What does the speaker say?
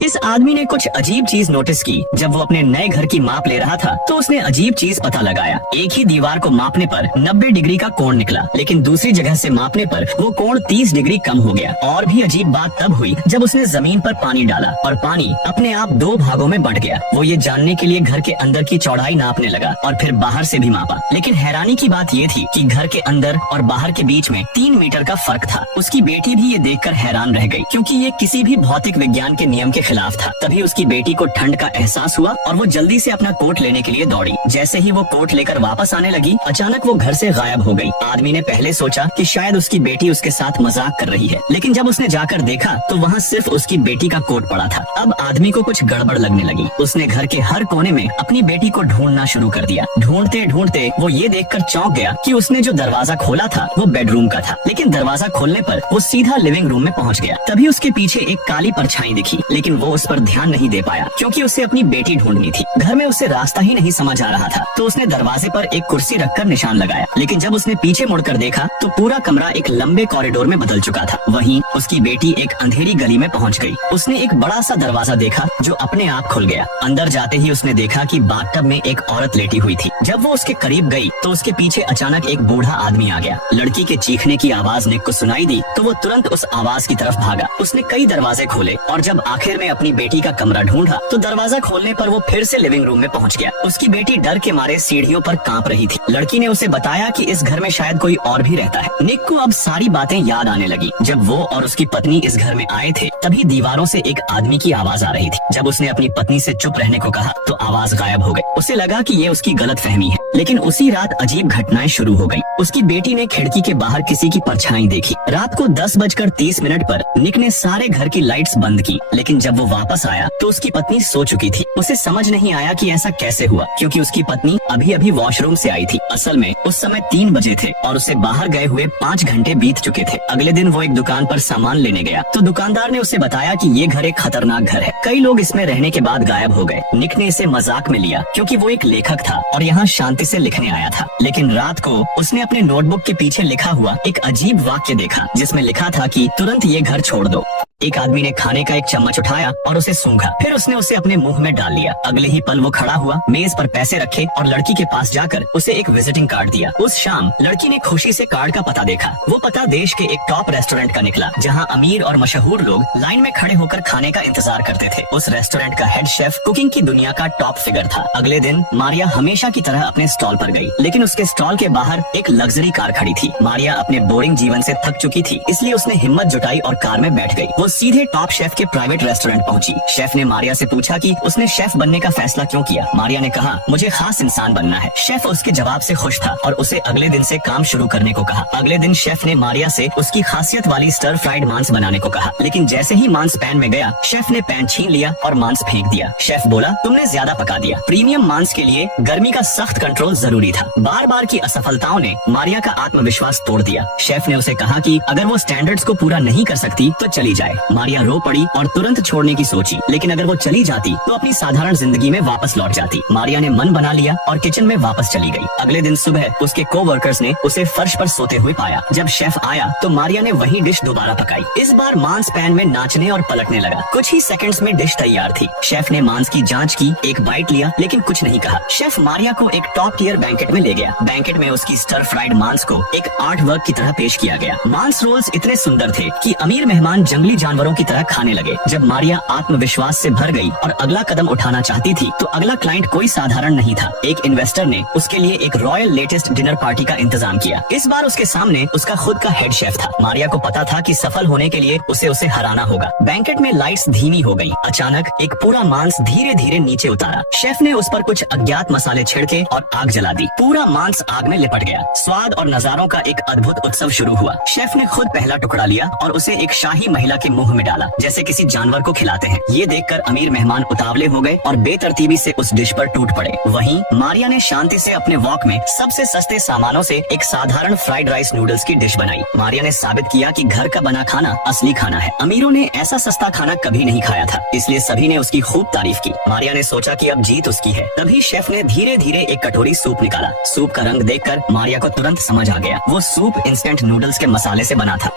इस आदमी ने कुछ अजीब चीज नोटिस की। जब वो अपने नए घर की माप ले रहा था तो उसने अजीब चीज पता लगाया। एक ही दीवार को मापने पर 90 डिग्री का कोण निकला, लेकिन दूसरी जगह से मापने पर वो कोण 30 डिग्री कम हो गया। और भी अजीब बात तब हुई जब उसने जमीन पर पानी डाला और पानी अपने आप 2 भागों में बंट गया। वो ये जानने के लिए घर के अंदर की चौड़ाई नापने लगा और फिर बाहर से भी मापा, लेकिन हैरानी की बात ये थी कि घर के अंदर और बाहर के बीच में 3 मीटर का फर्क था। उसकी बेटी भी ये देखकर हैरान रह गई, क्योंकि ये किसी भी भौतिक विज्ञान के नियम के खिलाफ था। तभी उसकी बेटी को ठंड का एहसास हुआ और वो जल्दी से अपना कोट लेने के लिए दौड़ी। जैसे ही वो कोट लेकर वापस आने लगी, अचानक वो घर से गायब हो गई। आदमी ने पहले सोचा कि शायद उसकी बेटी उसके साथ मजाक कर रही है, लेकिन जब उसने जाकर देखा तो वहाँ सिर्फ उसकी बेटी का कोट पड़ा था। अब आदमी को कुछ गड़बड़ लगने लगी। उसने घर के हर कोने में अपनी बेटी को ढूंढना शुरू कर दिया। ढूंढते ढूंढते वो ये देखकर चौंक गया कि उसने जो दरवाजा खोला था वो बेडरूम का था, लेकिन दरवाजा खोलने पर वो सीधा लिविंग रूम में पहुँच गया। तभी उसके पीछे एक काली परछाई दिखी, लेकिन वो उस पर ध्यान नहीं दे पाया क्योंकि उसे अपनी बेटी ढूंढनी थी। घर में उसे रास्ता ही नहीं समझ आ रहा था, तो उसने दरवाजे पर एक कुर्सी रखकर निशान लगाया, लेकिन जब उसने पीछे मुड़कर देखा तो पूरा कमरा एक लंबे कॉरिडोर में बदल चुका था। वहीं उसकी बेटी एक अंधेरी गली में पहुंच गई। उसने एक बड़ा सा दरवाजा देखा जो अपने आप खुल गया। अंदर जाते ही उसने देखा कि बाथटब में एक औरत लेटी हुई थी। जब वो उसके करीब गई तो उसके पीछे अचानक एक बूढ़ा आदमी आ गया। लड़की के चीखने की आवाज निक को सुनाई दी तो वो तुरंत उस आवाज की तरफ भागा। उसने कई दरवाजे खोले और जब आखिर में अपनी बेटी का कमरा ढूंढा तो दरवाजा खोलने पर वो फिर से लिविंग रूम में पहुंच गया। उसकी बेटी डर के मारे सीढ़ियों पर कांप रही थी। लड़की ने उसे बताया कि इस घर में शायद कोई और भी रहता है। निक को अब सारी बातें याद आने लगी। जब वो और उसकी पत्नी इस घर में आए थे तभी दीवारों से एक आदमी की आवाज आ रही थी। जब उसने अपनी पत्नी से चुप रहने को कहा तो आवाज गायब हो गई। उसे लगा कि ये उसकी गलतफहमी है, लेकिन उसी रात अजीब घटनाएं शुरू हो गई। उसकी बेटी ने खिड़की के बाहर किसी की परछाई देखी। रात को 10:30 पर निक ने सारे घर की लाइट्स बंद की, लेकिन जब वो वापस आया तो उसकी पत्नी सो चुकी थी। उसे समझ नहीं आया कि ऐसा कैसे हुआ, क्योंकि उसकी पत्नी अभी अभी वॉशरूम से आई थी। असल में उस समय 3 बजे थे और उसे बाहर गए हुए 5 घंटे बीत चुके थे। अगले दिन वो एक दुकान पर सामान लेने गया तो दुकानदार ने उसे बताया कि ये घर एक खतरनाक घर है। कई लोग इसमें रहने के बाद गायब हो गए। निक ने इसे मजाक में लिया क्योंकि वो एक लेखक था और यहाँ शांति से लिखने आया था। लेकिन रात को उसने अपने नोटबुक के पीछे लिखा हुआ एक अजीब वाक्य देखा, जिसमें लिखा था कि तुरंत ये घर छोड़ दो। एक आदमी ने खाने का एक चम्मच उठाया और उसे सूंघा, फिर उसने उसे अपने मुंह में डाल लिया। अगले ही पल वो खड़ा हुआ, मेज पर पैसे रखे और लड़की के पास जाकर उसे एक विजिटिंग कार्ड दिया। उस शाम लड़की ने खुशी से कार्ड का पता देखा। वो पता देश के एक टॉप रेस्टोरेंट का निकला, जहां अमीर और मशहूर लोग लाइन में खड़े होकर खाने का इंतजार करते थे। उस रेस्टोरेंट का हेड शेफ कुकिंग की दुनिया का टॉप फिगर था। अगले दिन मारिया हमेशा की तरह अपने स्टॉल पर गई, लेकिन उसके स्टॉल के बाहर एक लग्जरी कार खड़ी थी। मारिया अपने बोरिंग जीवन से थक चुकी थी, इसलिए उसने हिम्मत जुटाई और कार में बैठ गई। वो सीधे टॉप शेफ के प्राइवेट रेस्टोरेंट पहुंची। शेफ ने मारिया से पूछा कि उसने शेफ बनने का फैसला क्यों किया। मारिया ने कहा, मुझे खास इंसान बनना है। शेफ उसके जवाब से खुश था और उसे अगले दिन से काम शुरू करने को कहा। अगले दिन शेफ ने मारिया से उसकी खासियत वाली स्टर फ्राइड मांस बनाने को कहा, लेकिन जैसे ही मांस पैन में गया शेफ ने पैन छीन लिया और मांस फेंक दिया। शेफ बोला, तुमने ज्यादा पका दिया। प्रीमियम मांस के लिए गर्मी का सख्त कंट्रोल जरूरी था। बार बार की असफलताओं ने मारिया का आत्मविश्वास तोड़ दिया। शेफ ने उसे कहा कि अगर वो स्टैंडर्ड्स को पूरा नहीं कर सकती तो चली जाए। मारिया रो पड़ी और तुरंत छोड़ने की सोची, लेकिन अगर वो चली जाती तो अपनी साधारण जिंदगी में वापस लौट जाती। मारिया ने मन बना लिया और किचन में वापस चली गई। अगले दिन सुबह उसके कोवर्कर्स ने उसे फर्श पर सोते हुए पाया। जब शेफ आया तो मारिया ने वही डिश दोबारा पकाई। इस बार मांस पैन में नाचने और पलटने लगा। कुछ ही सेकंड्स में डिश तैयार थी। शेफ ने मांस की जांच की, एक बाइट लिया, लेकिन कुछ नहीं कहा। शेफ मारिया को एक टॉप टियर बैंकेट में ले गया। बैंकेट में उसकी स्टर फ्राइड मांस को एक आर्ट वर्क की तरह पेश किया गया। मांस रोल्स इतने सुंदर थे कि अमीर मेहमान जंगली जानवरों की तरह खाने लगे। जब मारिया आत्मविश्वास से भर गई और अगला कदम उठाना चाहती थी तो अगला क्लाइंट कोई साधारण नहीं था। एक इन्वेस्टर ने उसके लिए एक रॉयल लेटेस्ट डिनर पार्टी का इंतजाम किया। इस बार उसके सामने उसका खुद का हेड शेफ था। मारिया को पता था कि सफल होने के लिए उसे हराना होगा। बैंकेट में लाइट्स धीमी हो गई। अचानक एक पूरा मांस धीरे धीरे नीचे उतारा। शेफ ने उस पर कुछ अज्ञात मसाले छिड़के और आग जला दी। पूरा मांस आग में लिपट गया। स्वाद और नजारों का एक अद्भुत उत्सव शुरू हुआ। शेफ ने खुद पहला टुकड़ा लिया और उसे एक शाही महिला के मुंह में डाला, जैसे किसी जानवर को खिलाते हैं। ये देखकर अमीर मेहमान उतावले हो गए और बेतरतीबी से उस डिश पर टूट पड़े। वहीं मारिया ने शांति से अपने वॉक में सबसे सस्ते सामानों से एक साधारण फ्राइड राइस नूडल्स की डिश बनाई। मारिया ने साबित किया कि घर का बना खाना असली खाना है। अमीरों ने ऐसा सस्ता खाना कभी नहीं खाया था, इसलिए सभी ने उसकी खूब तारीफ की। मारिया ने सोचा कि अब जीत उसकी है। तभी शेफ ने धीरे धीरे एक कटोरी सूप निकाला। सूप का रंग देखकर मारिया को तुरंत समझ आ गया, वो सूप इंस्टेंट नूडल्स के मसाले से बना था।